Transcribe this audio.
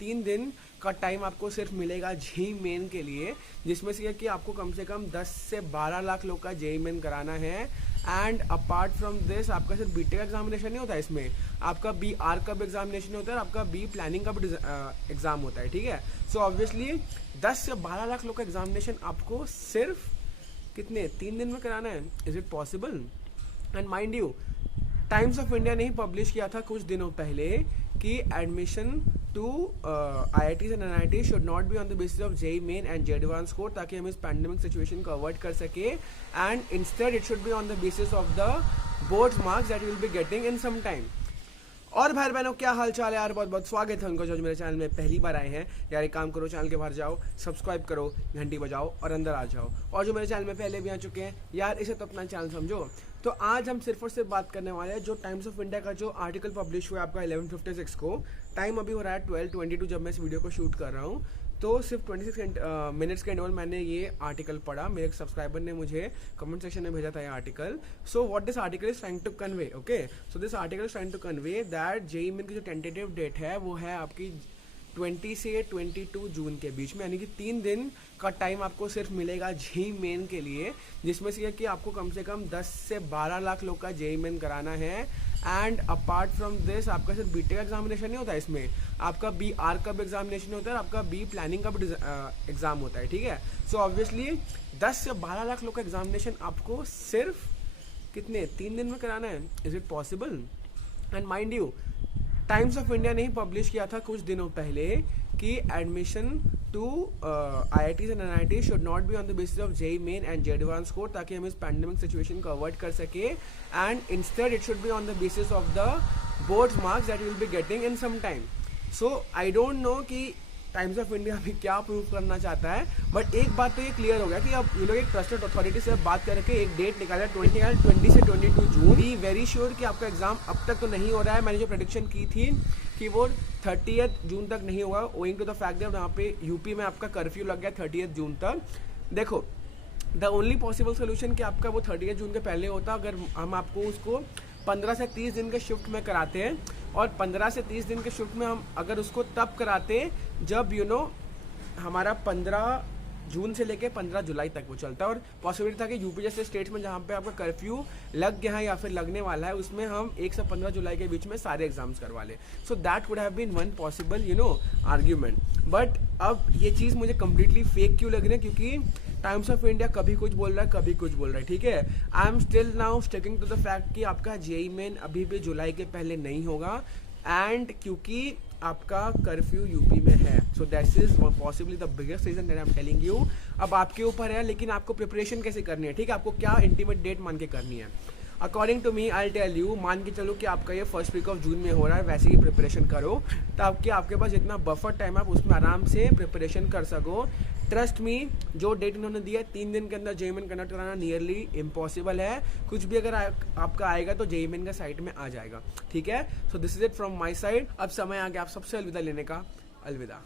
3 दिन का टाइम आपको सिर्फ मिलेगा जेई मेन के लिए, जिसमें से कि आपको कम से कम 10 से 12 लाख लोग का जेई मेन कराना है। एंड अपार्ट फ्रॉम दिस आपका सिर्फ बीटेक का एग्जामिनेशन नहीं होता है, इसमें आपका बी आर का भी एग्जामिनेशन होता है और आपका बी प्लानिंग का भी एग्जाम होता है। ठीक है, सो ऑब्वियसली 10 से 12 लाख लोग का एग्जामिनेशन आपको सिर्फ कितने 3 दिन में कराना है। Is it possible? And mind you, Times of India ने ही पब्लिश किया था कुछ दिनों पहले कि admission to IITs and NITs should not be on the basis of JEE Main and JEE advance score, ताकि हम इस पैंडेमिक सिचुएशन को अवॉइड कर सके। And instead it should be on the basis of the boards marks that will be getting in some time. और भाई बहनों, क्या हाल चाल है यार? बहुत बहुत स्वागत है उनको जो मेरे चैनल में पहली बार आए हैं। यार एक काम करो, चैनल के बाहर जाओ, सब्सक्राइब करो, घंटी बजाओ और अंदर आ जाओ। और जो मेरे चैनल में पहले भी आ चुके हैं यार, इसे तो अपना चैनल समझो। तो आज हम सिर्फ और सिर्फ बात करने वाले हैं जो टाइम्स ऑफ इंडिया का जो आर्टिकल पब्लिश हुआ है आपका 11:56 को। टाइम अभी हो रहा है 12:22 जब मैं इस वीडियो को शूट कर रहा हूँ। तो सिर्फ 26 मिनट्स के इंटरवल मैंने ये आर्टिकल पढ़ा। मेरे एक सब्सक्राइबर ने मुझे कमेंट सेक्शन में भेजा था ये article. So what this article is trying to convey, okay, so this article is trying to convey that JEE Main की जो टेंटेटिव डेट है वो है आपकी 20 से 22 जून के बीच में, यानी कि 3 दिन का टाइम आपको सिर्फ मिलेगा जेईई मेन के लिए, जिसमें से कि आपको कम से कम 10 से 12 लाख लोग का जेईई मेन कराना है। एंड अपार्ट फ्रॉम दिस आपका सिर्फ बीटेक का एग्जामिनेशन नहीं होता है, इसमें आपका बी आर का भी एग्जामिनेशन होता है और आपका बी प्लानिंग का भी एग्जाम होता है। ठीक है, सो ऑब्वियसली 10 से 12 लाख लोग का एग्जामिनेशन आपको सिर्फ कितने 3 दिन में कराना है। Is it possible? And mind you, Times of India ने ही पब्लिश किया था कुछ दिनों पहले कि admission to IITs and NITs should not be on the basis of JEE Main and JEE advance score, ताकि हम इस पैंडेमिक सिचुएशन को अवॉइड कर सके। And instead it should be on the basis of the boards marks that will be getting in some time. So I don't know कि times of India अभी क्या prove करना चाहता है, बट एक बात तो ये क्लियर हो गया कि अब ये लोग एक ट्रस्टेड अथॉरिटी से बात करके एक डेट निकाला 20 से 22 जून। बी वेरी श्योर कि आपका एग्जाम अब तक तो नहीं हो रहा है। मैंने जो प्रेडिक्शन की थी कि वो 30 जून तक नहीं होगा, owing to the fact that वहाँ पे यूपी में आपका कर्फ्यू लग गया 30 जून तक। देखो, द ओनली पॉसिबल सोल्यूशन कि आपका वो 30 जून के पहले होता अगर हम आपको उसको 15 से 30 दिन के शिफ्ट में कराते हैं। और 15 से 30 दिन के शिफ्ट में हम अगर उसको तब कराते जब हमारा 15 जून से लेके 15 जुलाई तक वो चलता है। और पॉसिबिलिटी था कि यूपी जैसे स्टेट्स में जहाँ पे आपका कर्फ्यू लग गया है या फिर लगने वाला है, उसमें हम 1 से 15 जुलाई के बीच में सारे एग्जाम्स करवा लें। So that would have been one possible argument. But अब ये चीज़ मुझे कम्प्लीटली फेक क्यों लग रही है? क्योंकि टाइम्स ऑफ इंडिया कभी कुछ बोल रहा है, कभी कुछ बोल रहा है। ठीक है, I am still now sticking to the fact कि आपका जेईई मेन अभी भी जुलाई के पहले नहीं होगा। एंड क्योंकि आपका कर्फ्यू यूपी में है, so that is possibly the biggest reason that I am telling you. अब आपके ऊपर है, लेकिन आपको प्रिपरेशन कैसे करनी है। ठीक है, आपको क्या इंटीमेट डेट मान के करनी है। According to me I tell you, मान के चलो कि आपका ये फर्स्ट वीक ऑफ जून में हो रहा है, वैसे ही प्रिपरेशन करो ताकि आपके पास जितना बफर टाइम आप उसमें आराम से प्रिपरेशन कर सको। ट्रस्ट मी, जो डेट इन्होंने दिया है 3 दिन के अंदर जेईई मेन कंडक्ट कराना नियरली इम्पॉसिबल है। कुछ भी अगर आपका आएगा तो जेईई मेन का साइट में आ जाएगा। ठीक है, so this is it from my side. अब समय आ गया आप सबसे अलविदा लेने का। अलविदा।